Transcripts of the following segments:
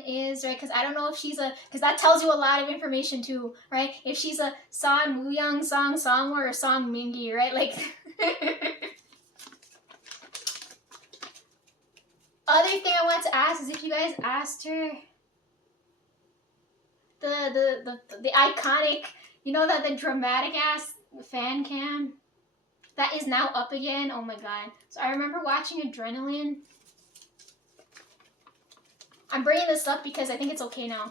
is, right? Because I don't know if she's a, because that tells you a lot of information too, right? If she's a San Wooyoung, Song Songwar, or Song Mingi, right? Like, other thing I want to ask is if you guys asked her the iconic, you know, that the dramatic ass fan cam that is now up again. Oh my god. So I remember watching Adrenaline. I'm bringing this up because I think it's okay now.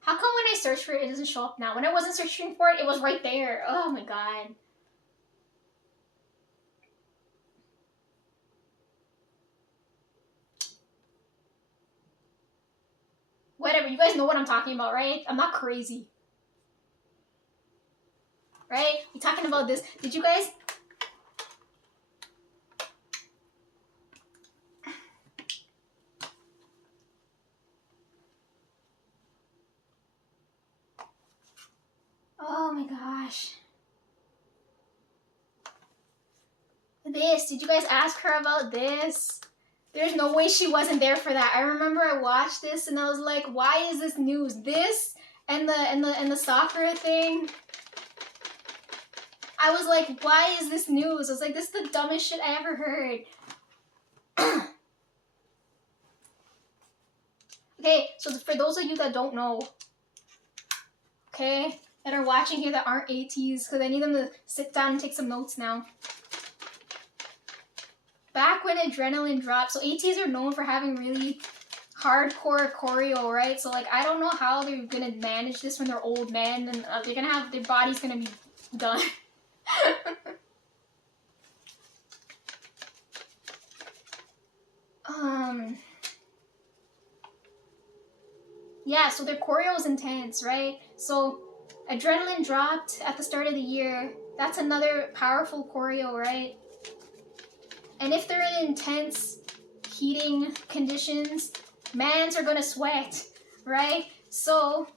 How come when I search for it, it doesn't show up now? When I wasn't searching for it, it was right there. Oh my god. Whatever, you guys know what I'm talking about, right? I'm not crazy. Right? We're talking about this. Did you guys... Oh my gosh. This, did you guys ask her about this? There's no way she wasn't there for that. I remember I watched this and I was like, why is this news? This and the soccer thing. I was like, why is this news? I was like, this is the dumbest shit I ever heard. Okay, so for those of you that don't know, okay, that are watching here that aren't ATs, because I need them to sit down and take some notes now. Back when Adrenaline dropped, so ATs are known for having really hardcore choreo, right? So like, I don't know how they're gonna manage this when they're old men and they're gonna have, their body's gonna be done. Yeah, so their choreo is intense, right? So Adrenaline dropped at the start of the year. That's another powerful choreo, right? And if they're in intense heating conditions, mans are gonna sweat, right? So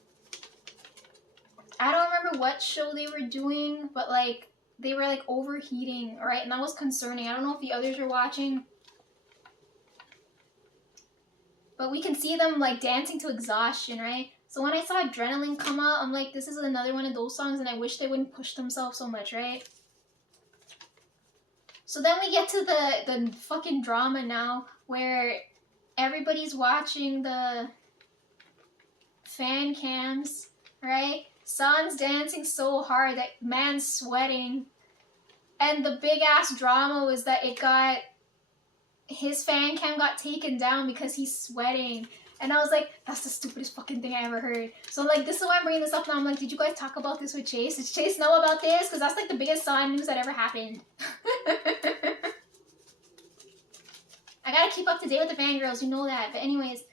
I don't remember what show they were doing, but like they were like overheating, right? And that was concerning. I don't know if the others are watching, but we can see them like dancing to Exhaustion, right? So when I saw Adrenaline come out, I'm like, this is another one of those songs, and I wish they wouldn't push themselves so much, right? So then we get to the fucking drama now, where everybody's watching the fan cams, right? San's dancing so hard that man's sweating. And the big ass drama was that his fan cam got taken down because he's sweating. And I was like, that's the stupidest fucking thing I ever heard. So like, this is why I'm bringing this up now. I'm like, did you guys talk about this with Chase? Did Chase know about this? Because that's like the biggest San news that ever happened. I gotta keep up to date with the fangirls, you know that. But anyways,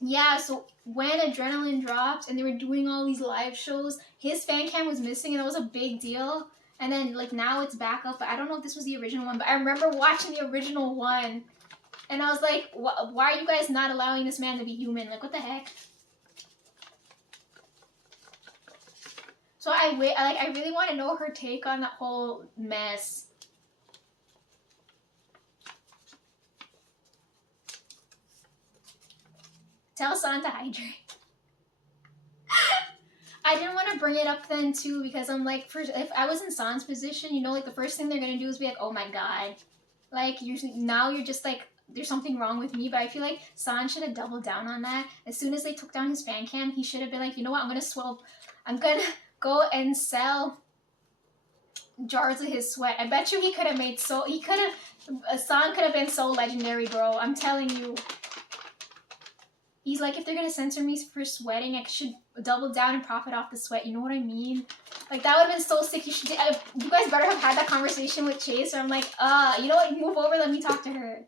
yeah, so when Adrenaline dropped and they were doing all these live shows, his fan cam was missing and that was a big deal. And then like now it's back up, but I don't know if this was the original one, but I remember watching the original one and I was like, why are you guys not allowing this man to be human? Like, what the heck? So I really want to know her take on that whole mess. Tell San to hydrate. I didn't want to bring it up then too because I'm like, if I was in San's position, you know, like the first thing they're gonna do is be like, oh my god, like now you're just like, there's something wrong with me. But I feel like San should have doubled down on that. As soon as they took down his fan cam, he should have been like, you know what, I'm gonna go and sell jars of his sweat. I bet you San could have been so legendary, bro. I'm telling you. He's like, if they're gonna censor me for sweating, I should double down and profit off the sweat. You know what I mean? Like, that would have been so sick. You guys better have had that conversation with Chase. Or I'm like, you know what? Move over. Let me talk to her.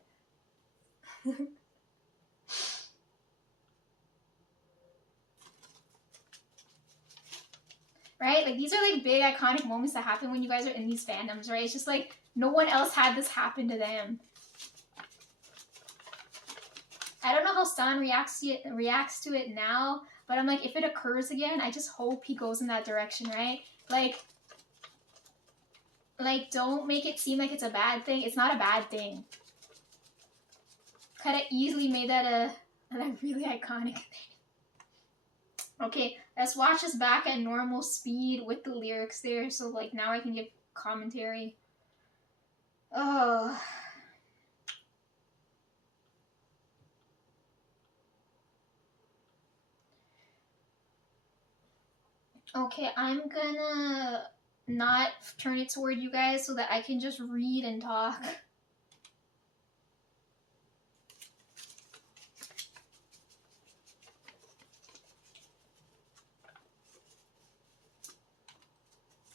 Right? Like, these are like big iconic moments that happen when you guys are in these fandoms, right? It's just like no one else had this happen to them. San reacts to it now, but I'm like, if it occurs again, I just hope he goes in that direction, right? Like don't make it seem like it's a bad thing. It's not a bad thing. Could have easily made that a really iconic thing. Okay, let's watch this back at normal speed with the lyrics there, so like now I can give commentary. Oh. Okay, I'm gonna not turn it toward you guys so that I can just read and talk.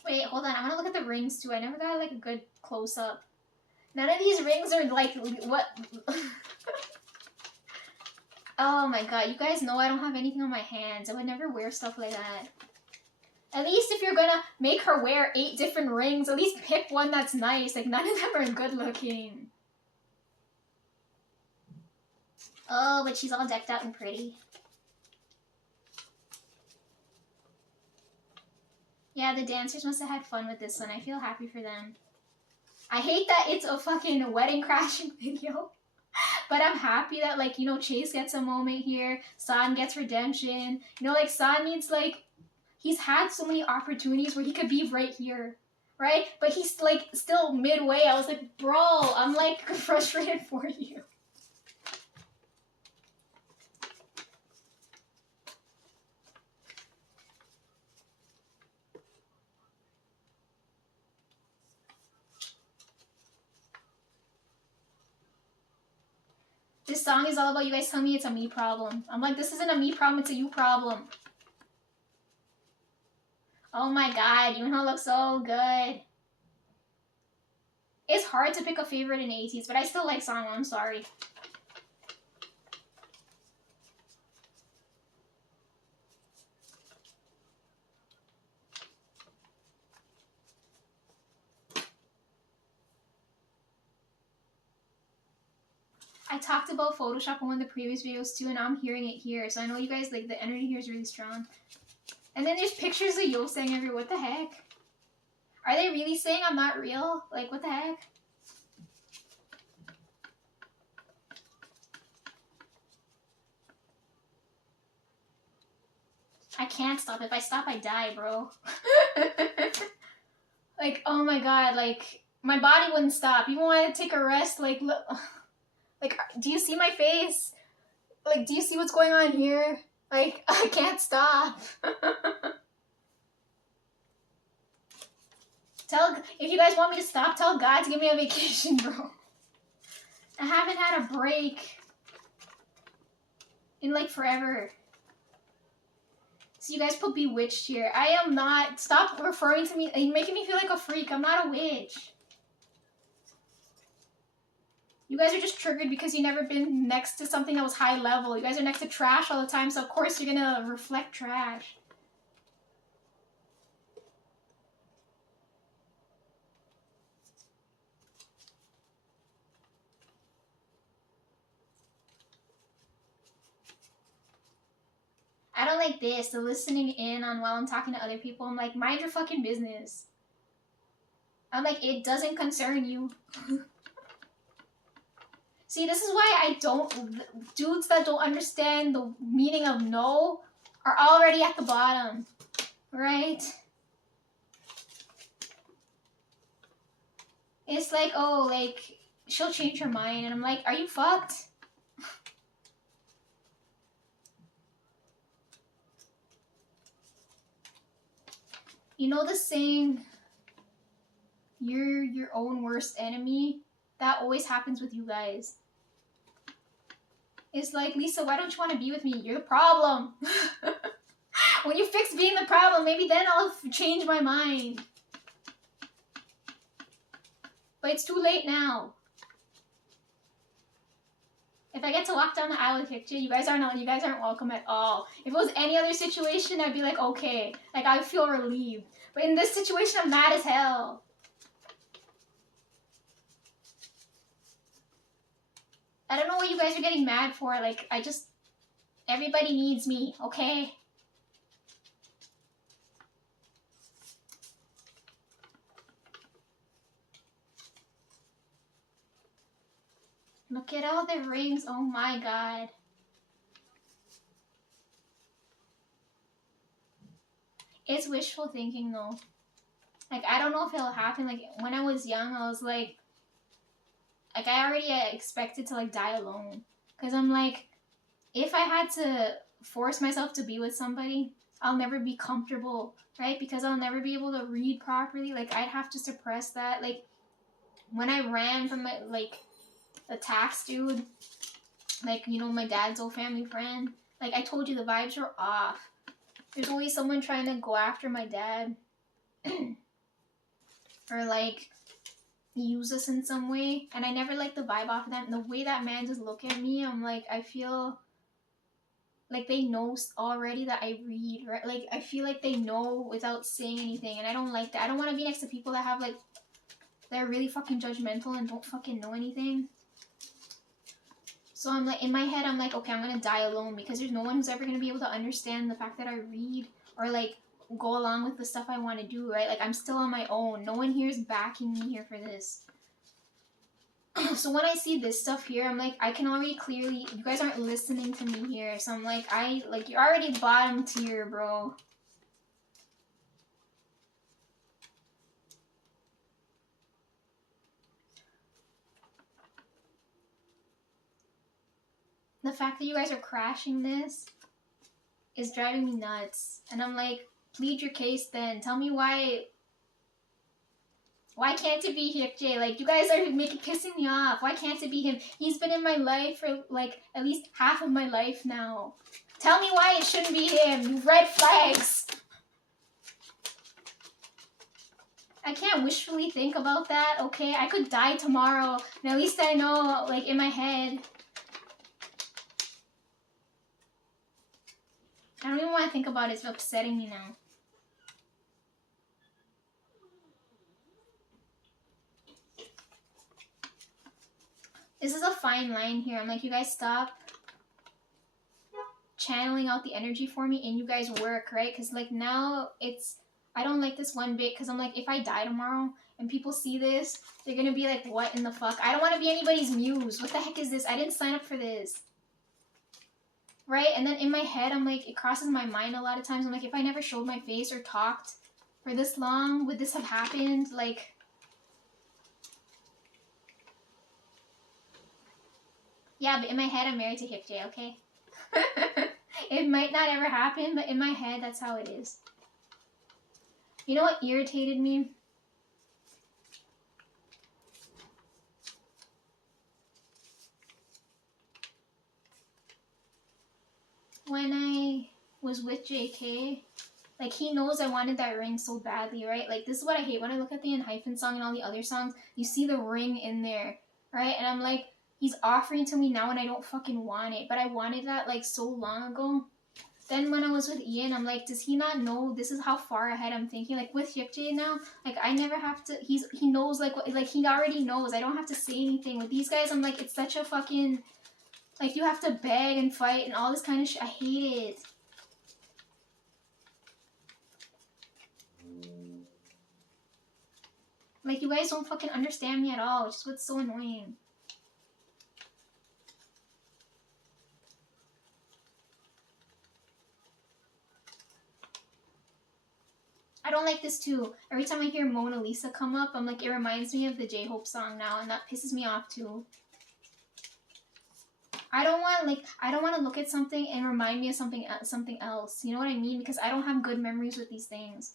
Wait, hold on. I want to look at the rings too. I never got like a good close up. None of these rings are like what. Oh my god, you guys know I don't have anything on my hands. I would never wear stuff like that. At least if you're gonna make her wear 8 different rings, at least pick one that's nice. Like, none of them are good looking. Oh, but she's all decked out and pretty. Yeah, the dancers must have had fun with this one. I feel happy for them. I hate that it's a fucking wedding crashing video. But I'm happy that, like, you know, Chase gets a moment here. San gets redemption. You know, like, San needs, like, he's had so many opportunities where he could be right here, right? But he's, like, still midway. I was like, bro, I'm, like, frustrated for you. This song is all about you guys telling me it's a me problem. I'm like, this isn't a me problem, it's a you problem. Oh my god, Yoonho looks so good. It's hard to pick a favorite in ATEEZ, but I still like Sangwon, I'm sorry. I talked about Photoshop in one of the previous videos too, and I'm hearing it here, so I know you guys, like, the energy here is really strong. And then there's pictures of Yo saying everywhere. What the heck? Are they really saying I'm not real? Like, what the heck? I can't stop. If I stop, I die, bro. Like, oh my god, like, my body wouldn't stop. Even when I had to take a rest, like, look. Like, do you see my face? Like, do you see what's going on here? Like, I can't stop. If you guys want me to stop, tell God to give me a vacation, bro. I haven't had a break in, like, forever. So you guys put bewitched here. I am not. Stop referring to me. You're making me feel like a freak. I'm not a witch. You guys are just triggered because you've never been next to something that was high level. You guys are next to trash all the time, so of course you're gonna reflect trash. I don't like this, the listening in on while I'm talking to other people. I'm like, mind your fucking business. I'm like, it doesn't concern you. See, this is why I don't... Dudes that don't understand the meaning of no are already at the bottom. Right? It's like, oh, like, she'll change her mind. And I'm like, are you fucked? You know the saying, you're your own worst enemy? That always happens with you guys. It's like, Lisa, why don't you want to be with me? You're the problem. When you fix being the problem, maybe then I'll change my mind. But it's too late now. If I get to walk down the aisle and kick you guys aren't welcome at all. If it was any other situation, I'd be like, okay. Like, I'd feel relieved. But in this situation, I'm mad as hell. I don't know what you guys are getting mad for. Like, everybody needs me, okay? Look at all the rings. Oh my god. It's wishful thinking though. Like, I don't know if it'll happen. Like, when I was young, I was like I already expected to like die alone. Cause I'm like, if I had to force myself to be with somebody, I'll never be comfortable, right? Because I'll never be able to read properly. Like, I'd have to suppress that. Like, when I ran from the tax dude, like, you know, my dad's old family friend, like, I told you the vibes were off. There's always someone trying to go after my dad. Or like use us in some way, and I never liked the vibe off of that. And the way that man just look at me, I'm like, I feel like they know already that I read, right? Like, I feel like they know without saying anything, and I don't like that. I don't want to be next to people that have like, they're really fucking judgmental and don't fucking know anything. So I'm like, in my head, I'm like, okay, I'm gonna die alone, because there's no one who's ever gonna be able to understand the fact that I read, or like go along with the stuff I want to do, right? Like, I'm still on my own. No one here is backing me here for this. So when I see this stuff here, I'm like, I can already clearly, you guys aren't listening to me here. So I'm like, you're already bottom tier, bro. The fact that you guys are crashing this is driving me nuts. And I'm like, plead your case then. Tell me why can't it be Hyukjae? Like, you guys are pissing me off. Why can't it be him? He's been in my life for like at least half of my life now. Tell me why it shouldn't be him. You red flags. I can't wishfully think about that, okay? I could die tomorrow, and at least I know, like, in my head. I don't even want to think about it. It's upsetting me now. This is a fine line here. I'm like, you guys stop channeling out the energy for me, and you guys work, right? Because, like, now it's... I don't like this one bit, because I'm like, if I die tomorrow and people see this, they're going to be like, what in the fuck? I don't want to be anybody's muse. What the heck is this? I didn't sign up for this. Right? And then in my head, I'm like, it crosses my mind a lot of times. I'm like, if I never showed my face or talked for this long, would this have happened? Like... Yeah, but in my head, I'm married to Hyukjae, okay? It might not ever happen, but in my head, that's how it is. You know what irritated me? When I was with JK, like, he knows I wanted that ring so badly, right? Like, this is what I hate. When I look at the Enhypen song and all the other songs, you see the ring in there, right? And I'm like, he's offering to me now and I don't fucking want it. But I wanted that, like, so long ago. Then when I was with Ian, I'm like, does he not know this is how far ahead I'm thinking? Like, with Hyukjae now, like, I never have to, he knows, like, he already knows. I don't have to say anything. With these guys, I'm like, it's such a fucking, like, you have to beg and fight and all this kind of shit. I hate it. Like, you guys don't fucking understand me at all, which is what's so annoying. I don't like this too. Every time I hear Mona Lisa come up, I'm like, it reminds me of the J-Hope song now, and that pisses me off too. I don't want to look at something and remind me of something else. You know what I mean? Because I don't have good memories with these things.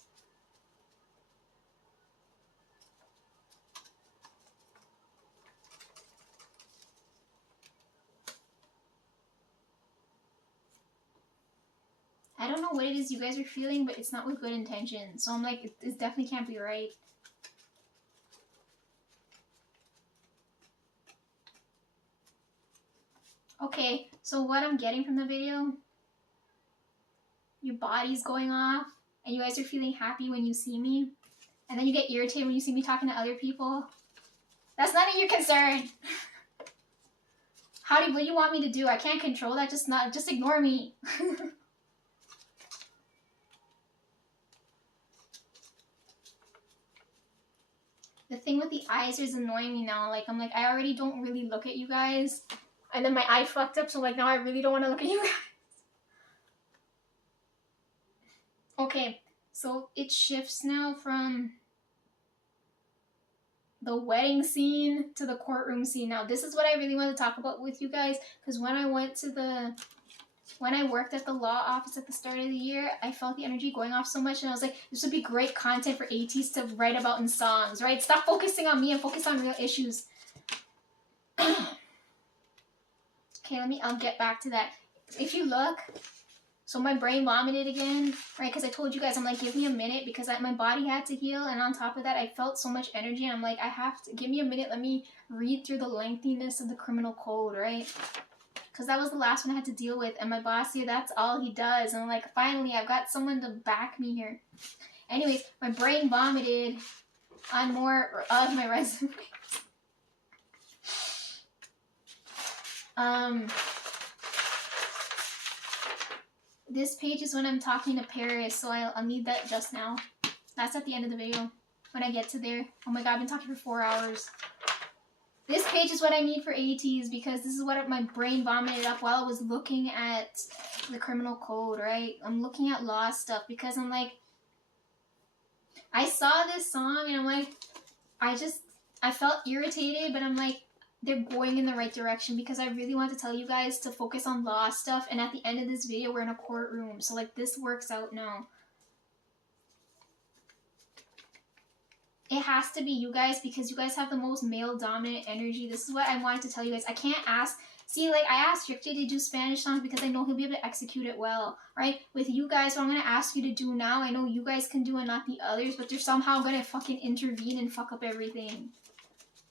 I don't know what it is you guys are feeling, but it's not with good intention. So I'm like, it definitely can't be right. Okay, so what I'm getting from the video, your body's going off, and you guys are feeling happy when you see me, and then you get irritated when you see me talking to other people. That's none of your concern. What do you want me to do? I can't control that. Just ignore me. The thing with the eyes is annoying me now. Like, I'm like, I already don't really look at you guys. And then my eye fucked up, so like now I really don't want to look at you guys. Okay, so it shifts now from the wedding scene to the courtroom scene. Now, this is what I really want to talk about with you guys, because when I worked at the law office at the start of the year, I felt the energy going off so much, and I was like, this would be great content for ATs to write about in songs, right? Stop focusing on me and focus on real issues. Okay, I'll get back to that. If you look, so my brain vomited again, right? Because I told you guys, I'm like, give me a minute, because my body had to heal, and on top of that, I felt so much energy, and I'm like, I have to, give me a minute, let me read through the lengthiness of the criminal code, right? Because that was the last one I had to deal with, and my boss here, that's all he does, and I'm like, finally, I've got someone to back me here. Anyways, my brain vomited on more of my resume. This page is when I'm talking to Paris, so I'll need that just now. That's at the end of the video, when I get to there. Oh my god, I've been talking for 4 hours. This page is what I need for ATs, because this is what my brain vomited up while I was looking at the criminal code, right? I'm looking at law stuff, because I'm like, I saw this song, and I'm like, I felt irritated, but I'm like, they're going in the right direction, because I really want to tell you guys to focus on law stuff, and at the end of this video, we're in a courtroom, so like, this works out now. It has to be you guys, because you guys have the most male-dominant energy. This is what I wanted to tell you guys. I can't ask... See, like, I asked Rick J to do Spanish songs because I know he'll be able to execute it well, right? With you guys, what I'm going to ask you to do now, I know you guys can do and not the others, but they're somehow going to fucking intervene and fuck up everything.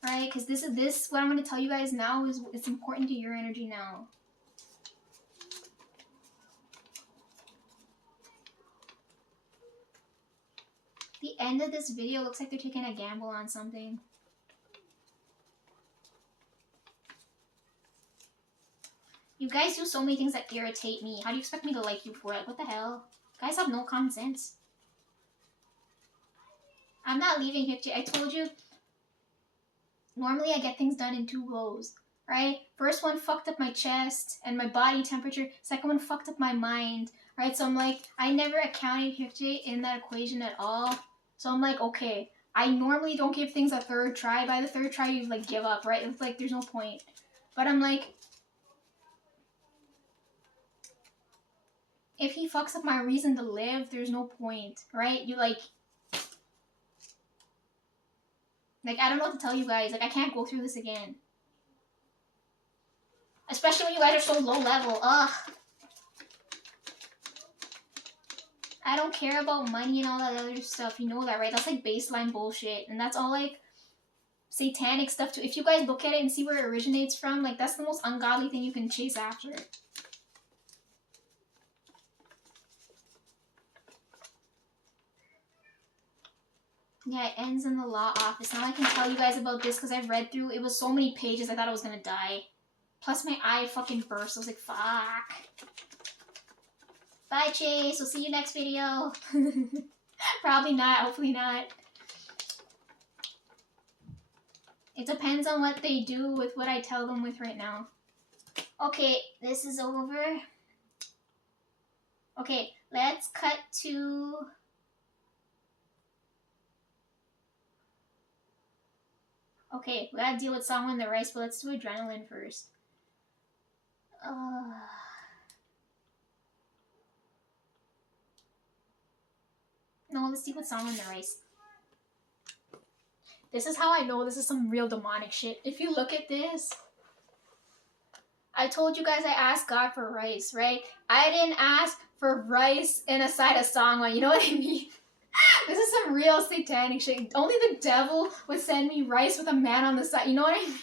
Right? Because this, what I'm going to tell you guys now is it's important to your energy now. The end of this video looks like they're taking a gamble on something. You guys do so many things that irritate me. How do you expect me to like you for it? What the hell? You guys have no common sense. I'm not leaving Hipjay. I told you, normally I get things done in 2 blows, right? First one fucked up my chest and my body temperature. Second one fucked up my mind, right? So I'm like, I never accounted Hipjay in that equation at all. So I'm like, okay, I normally don't give things a 3rd try. By the 3rd try, you like give up, right? It's like, there's no point. But I'm like, if he fucks up my reason to live, there's no point, right? You like, I don't know what to tell you guys. Like, I can't go through this again. Especially when you guys are so low level. Ugh. I don't care about money and all that other stuff. You know that, right? That's like baseline bullshit. And that's all like satanic stuff too. If you guys look at it and see where it originates from, like that's the most ungodly thing you can chase after. Yeah, it ends in the law office. Now I can tell you guys about this because I've read through. It was so many pages I thought I was gonna die. Plus my eye fucking burst. I was like, fuck. Bye, Chase. We'll see you next video. Probably not. Hopefully not. It depends on what they do with what I tell them with right now. Okay, this is over. Okay, let's cut to... Okay, we gotta deal with Song in the Rice, but let's do Adrenaline first. No, let's deal with Song in the Rice. This is how I know this is some real demonic shit. If you look at this, I told you guys I asked God for rice, right? I didn't ask for rice and a side of sangwa, you know what I mean? This is some real satanic shit. Only the devil would send me rice with a man on the side, you know what I mean?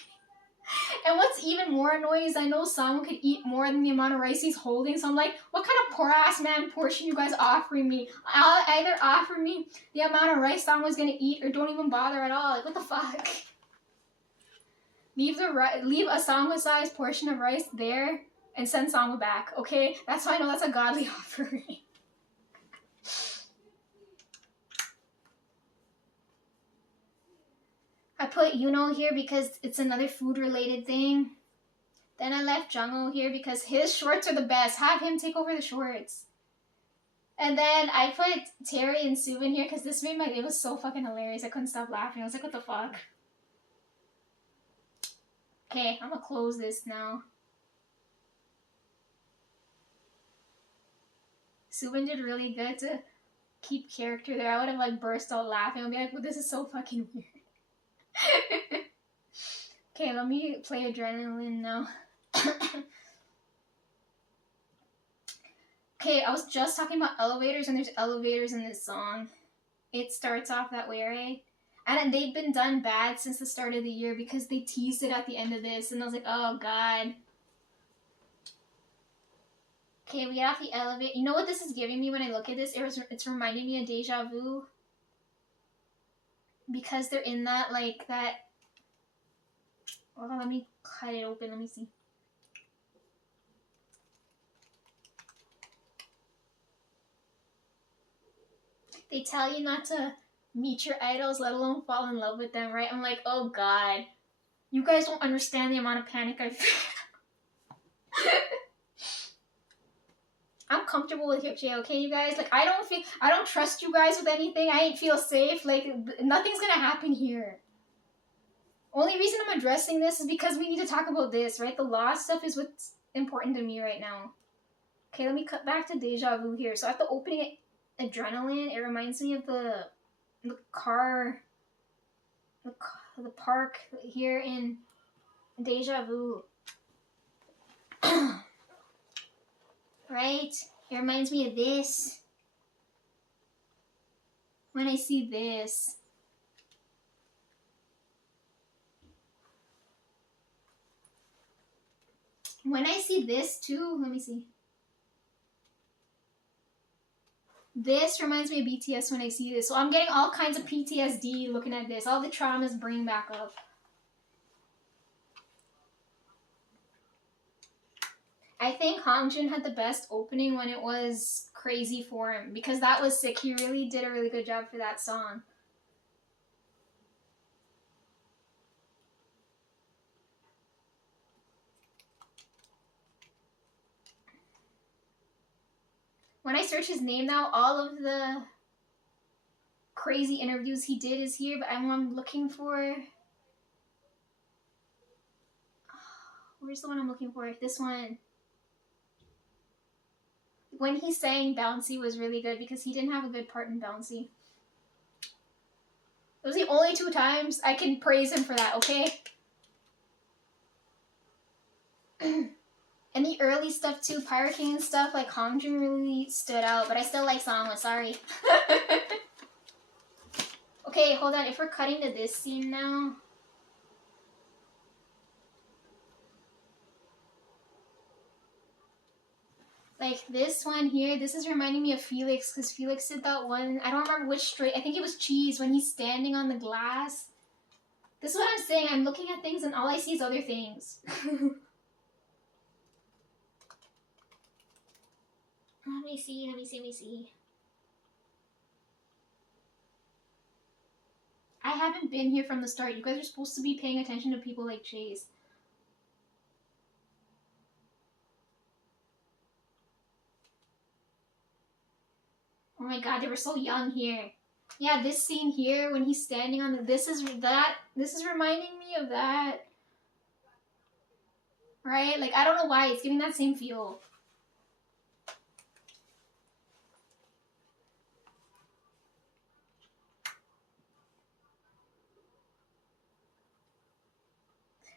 And what's even more annoying is I know someone could eat more than the amount of rice he's holding, so I'm like, what kind of poor-ass man portion you guys offering me? I'll either offer me the amount of rice someone's gonna eat or don't even bother at all. Like, what the fuck? Leave a Sangwa-sized portion of rice there and send Sangwa back, okay? That's how I know that's a godly offering. I put Yuno here because it's another food-related thing. Then I left Jungho here because his shorts are the best. Have him take over the shorts. And then I put Terry and Subin here because this made my day was so fucking hilarious. I couldn't stop laughing. I was like, what the fuck? Okay, I'm gonna close this now. Subin did really good to keep character there. I would have like burst out laughing. I'd be like, well, this is so fucking weird. Okay, let me play Adrenaline now. Okay, I was just talking about elevators, and there's elevators in this song. It starts off that way, right? And they've been done bad since the start of the year because they teased it at the end of this, and I was like, oh god. Okay, we get off the elevator. You know what this is giving me when I look at this? It's reminding me of Deja Vu. Because they're in that, like, that... Oh, let me cut it open. Let me see. They tell you not to meet your idols, let alone fall in love with them, right? I'm like, oh god. You guys don't understand the amount of panic I feel. I'm comfortable with Hyukjae, okay, you guys? Like, I don't trust you guys with anything. I ain't feel safe. Like, nothing's gonna happen here. Only reason I'm addressing this is because we need to talk about this, right? The lost stuff is what's important to me right now. Okay, let me cut back to Deja Vu here. So at the opening Adrenaline, it reminds me of the park here in Deja Vu. Right? It reminds me of this. When I see this. When I see this too, let me see. This reminds me of BTS when I see this. So I'm getting all kinds of PTSD looking at this. All the traumas bring back up. I think Hangjin had the best opening when it was Crazy for him. Because that was sick. He really did a really good job for that song. When I search his name now, all of the crazy interviews he did is here, but I'm looking for... Where's the one I'm looking for? This one. When he sang Bouncy was really good because he didn't have a good part in Bouncy. Those are the only 2 times I can praise him for that, okay? And the early stuff too, Pirate King and stuff, like Hangjin really stood out, but I still like Sangwa, sorry. Okay, hold on, if we're cutting to this scene now. Like this one here, this is reminding me of Felix, because Felix did that one, I don't remember which straight, I think it was Cheese, when he's standing on the glass. This is what I'm saying, I'm looking at things and all I see is other things. Let me see. I haven't been here from the start. You guys are supposed to be paying attention to people like Chase. Oh my god, they were so young here. Yeah, this scene here when he's standing on the... This is reminding me of that. Right? Like, I don't know why. It's giving that same feel.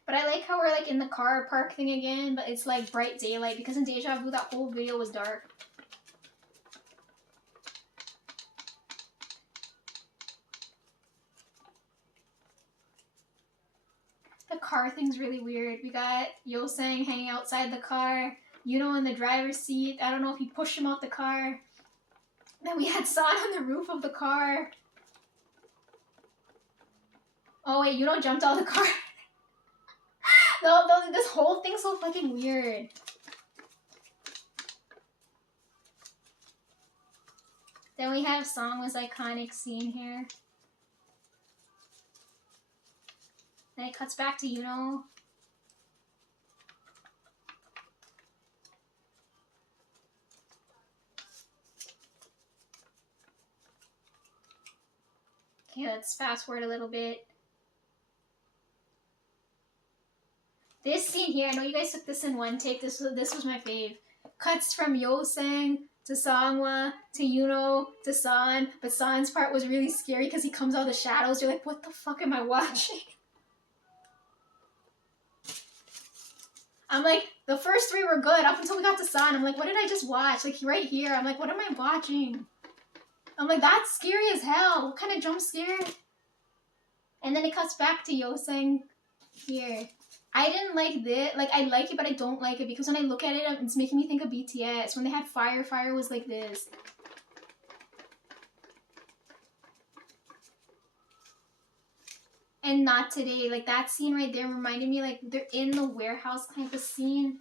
But I like how we're like in the car park thing again, but it's like bright daylight because in Deja Vu that whole video was dark. The car thing's really weird. We got Yosang hanging outside the car, Yuno in the driver's seat. I don't know if he pushed him off the car. Then we had San on the roof of the car. Oh wait, Yuno jumped out of the car. This whole thing's so fucking weird. Then we have Sangwa's iconic scene here. Then it cuts back to Yuno. Okay, let's fast forward a little bit. This scene here, I know you guys took this in one take. This was my fave. Cuts from Yosang to Sangwa to Yuno to San, but San's part was really scary because he comes out of the shadows. You're like, what the fuck am I watching? I'm like, the first three were good up until we got to San. I'm like, what did I just watch? Like, right here, I'm like, what am I watching? I'm like, that's scary as hell. What kind of jump scare? And then it cuts back to Yosang here. I didn't like this. Like, I like it, but I don't like it because when I look at it, it's making me think of BTS. When they had Fire, Fire was like this. And Not Today. Like, that scene right there reminded me, like, they're in the warehouse kind of scene.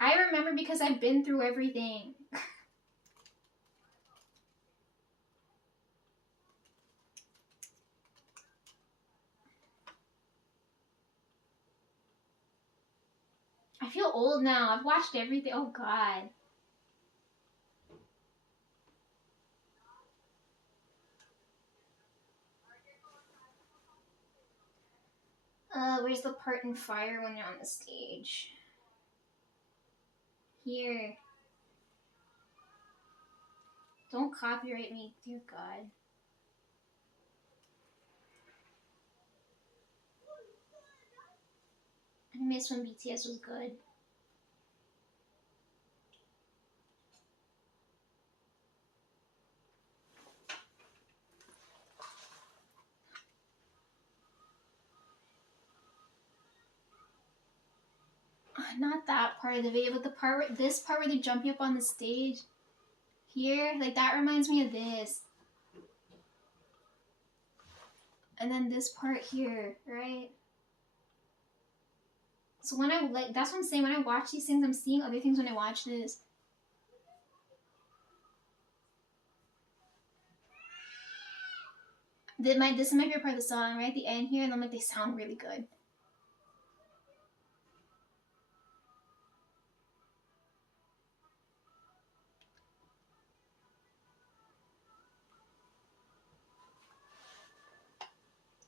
I remember because I've been through everything. I feel old now. I've watched everything. Oh, God. Where's the part in Fire when you're on the stage? Here. Don't copyright me, dear God. I miss when BTS was good. Not that part of the video, but the part where, this part where they're jumping up on the stage. Here, like that reminds me of this. And then this part here, right? So when I, like, that's what I'm saying, when I watch these things, I'm seeing other things when I watch this. This is my favorite part of the song, right? The end here, and I'm like, they sound really good.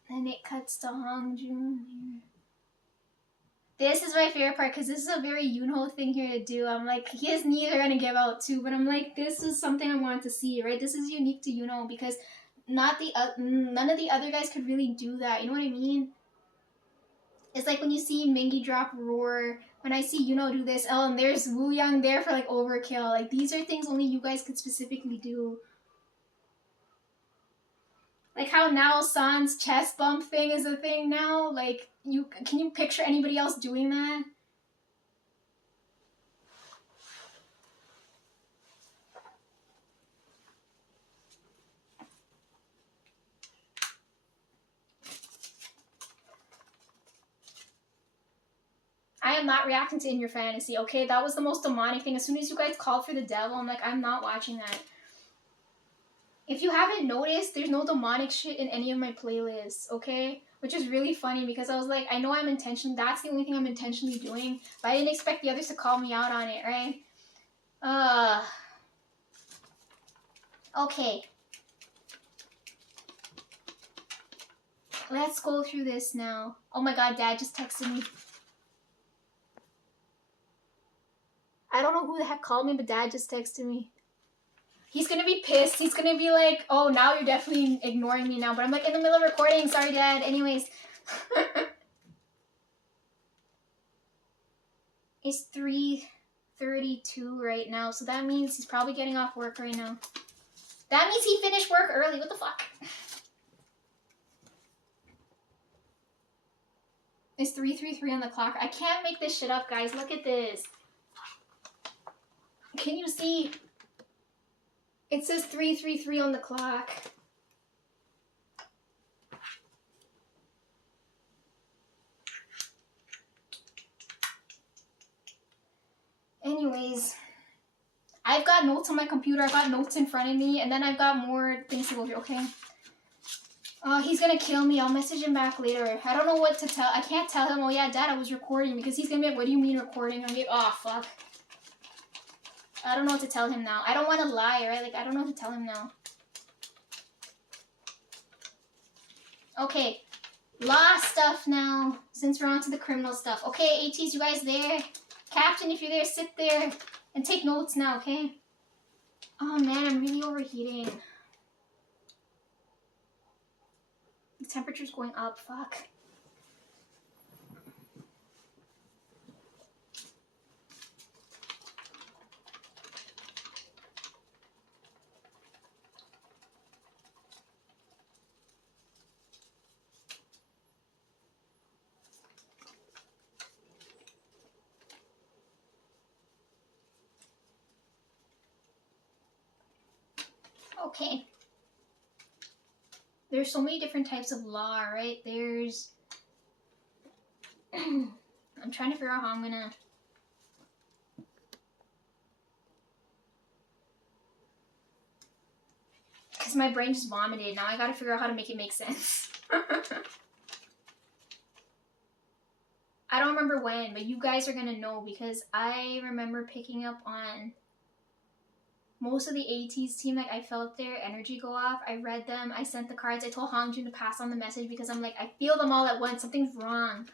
Then it cuts to Hongjoong here. This is my favorite part because this is a very Yoonho thing here to do. I'm like, his knees are gonna give out too, but I'm like, this is something I want to see, right? This is unique to Yoonho because none of the other guys could really do that. You know what I mean? It's like when you see Mingi drop Roar. When I see Yoonho do this, oh, and there's Wooyoung there for like overkill. Like these are things only you guys could specifically do. Like how now San's chest bump thing is a thing now. Like, can you picture anybody else doing that? I am not reacting to In Your Fantasy, okay? That was the most demonic thing. As soon as you guys called for the devil, I'm like, I'm not watching that. If you haven't noticed, there's no demonic shit in any of my playlists, okay? Which is really funny because I was like, I know I'm intentionally, that's the only thing I'm intentionally doing, but I didn't expect the others to call me out on it, right? Okay. Let's go through this now. Oh my god, Dad just texted me. I don't know who the heck called me, but Dad just texted me. He's gonna be pissed. He's gonna be like, oh, now you're definitely ignoring me now. But I'm like, in the middle of recording. Sorry, Dad. Anyways. It's 3:32 right now. So that means he's probably getting off work right now. That means he finished work early. What the fuck? It's 3:33 on the clock. I can't make this shit up, guys. Look at this. Can you see? It says 3:33 on the clock. got notes on my computer. I've got notes in front of me. And then I've got more things to go through, okay? He's gonna kill me. I'll message him back later. I don't know what to tell. I can't tell him, oh yeah, Dad, I was recording. Because he's gonna be like, what do you mean recording? I'm gonna be like, oh, fuck. I don't know what to tell him now. I don't want to lie, right? Like, I don't know what to tell him now. Okay. Law stuff now, since we're on to the criminal stuff. Okay, ATs, you guys there? Captain, if you're there, sit there and take notes now, okay? Oh man, I'm really overheating. The temperature's going up, fuck. Okay. There's so many different types of law, right? There's... I'm trying to figure out how I'm gonna... Because my brain just vomited. Now I gotta figure out how to make it make sense. I don't remember when, but you guys are gonna know because I remember picking up on most of the ATs team. Like, I felt their energy go off. I read them. I sent the cards. I told Hongjun to pass on the message because I'm like, I feel them all at once. Something's wrong.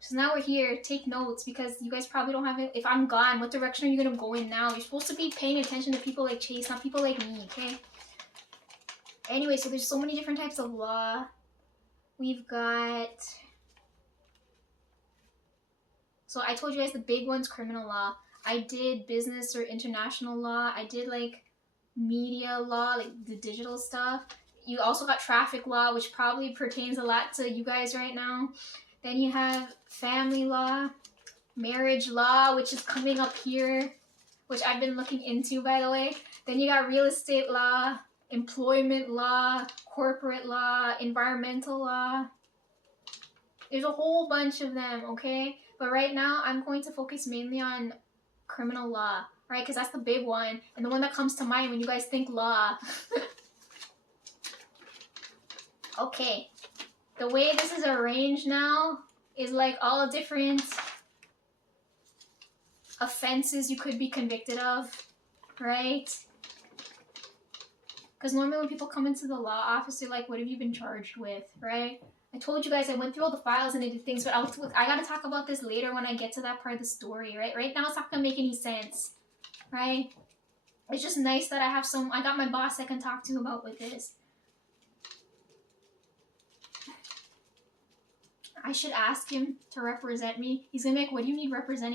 So now we're here. Take notes because you guys probably don't have it. If I'm gone, what direction are you gonna go in now? You're supposed to be paying attention to people like Chase, not people like me, okay? Anyway, so there's so many different types of law. We've got... So I told you guys the big one's criminal law. I did business or international law. I did like media law, like the digital stuff. You also got traffic law, which probably pertains a lot to you guys right now. Then you have family law, marriage law, which is coming up here, which I've been looking into, by the way. Then you got real estate law, employment law, corporate law, environmental law. There's a whole bunch of them, okay? But right now, I'm going to focus mainly on criminal law, right? Because that's the big one, and the one that comes to mind when you guys think law. Okay. The way this is arranged now is like all different offenses you could be convicted of, right? Because normally when people come into the law office, they're like, what have you been charged with, right? I told you guys I went through all the files and I did things, but I gotta talk about this later when I get to that part of the story, right? Right now it's not gonna make any sense, right? It's just nice that I got my boss I can talk to about with this. I should ask him to represent me. He's gonna be like, what do you need representing?